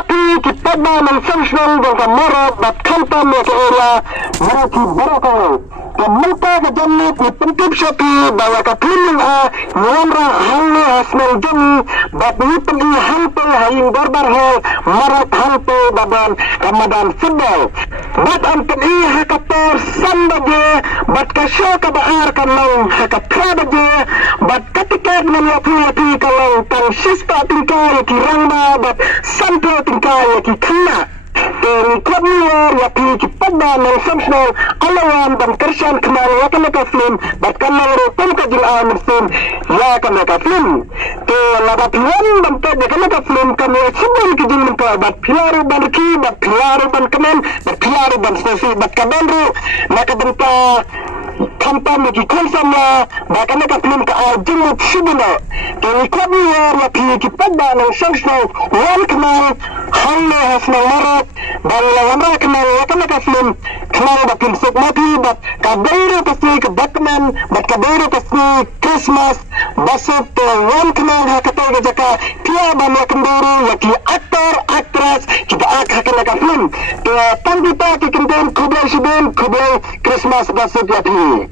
Yapi kita dah mensentuh dengan merah dan kantor mereka area mereka berapa. Kemudian kejadian di penting Shopee bahwa kepilih nyamra hanya asal jeni bat nipen ini hampir haying barbar hal marat hampir badan Ramadan football. Bat anten ini hakator sambaje bat kasih kabar kalau hakator baje bat ketika dengan yapi kalau tang sispa tingkai kirangba bat sampai tingkai kena. Kami yapi pada mensentuh alawan dan kerjaan kemarin yang mereka film, bahkan mereka kejilaan film, ya mereka film. Laga film dan mereka film kami sebelum kejilaan mereka, bat pilaru banki, bat pilaru ban kemen, bat pilaru ban sesi, bat kabanru, mereka berita tanpa lagi konsamlah, bahkan mereka film ke jumlah sebelum. Kami yapi pada mensentuh wan kemarin hanya hasil marat. Dan mereka kenal, mereka film kenal batin mati, bat kabairu pasti ke Batman, bat kabairu pasti Christmas, basut wan kenal hakata jaka tiada banyak kenduri, yaki aktor aktris kita akan mereka film. Tangki tak kekendun kubai Christmas basut yapi.